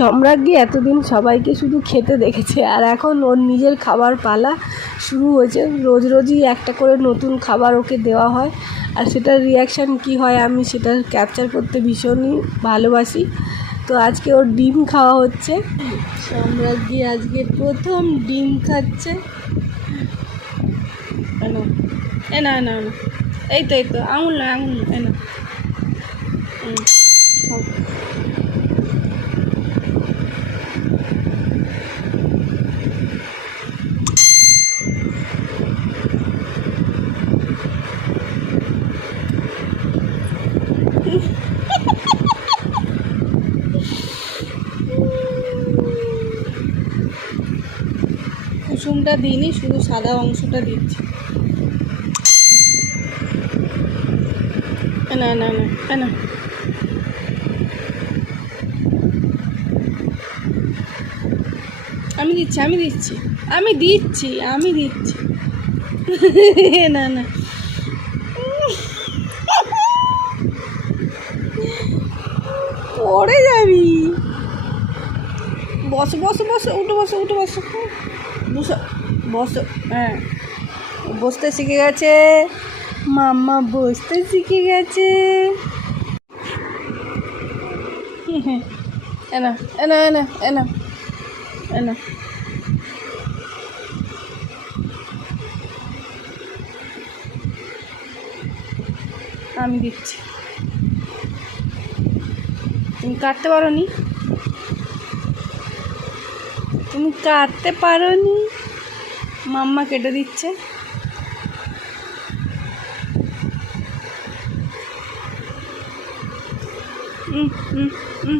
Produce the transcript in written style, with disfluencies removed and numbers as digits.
সম্রাজ্ঞী এতদিন সবাইকে শুধু খেতে দেখেছে, আর এখন ওর নিজের খাবার পালা শুরু হয়েছে। রোজ রোজই একটা করে নতুন খাবার ওকে দেওয়া হয়, আর সেটার রিয়াকশান কি হয় আমি সেটা ক্যাপচার করতে ভীষণই ভালোবাসি। তো আজকে ওর ডিম খাওয়া হচ্ছে। সম্রাজ্ঞী আজকে প্রথম ডিম খাচ্ছে। না না না, এই তো আঙুল না না। কুসুমটা দিইনি, শুধু সাদা অংশটা দিচ্ছি। না না না না, আমি দিচ্ছি না না, পড়ে যাবি। বসো উঠে বসো হ্যাঁ, বসতে শিখে গেছে মাম্মা, বসতে শিখে গেছে। এনা এনা এনা এনা এনা, আমি দিচ্ছি। তুমি কাটতে পারো নি, মাম্মা কেটে দিচ্ছে। হুম হুম হুম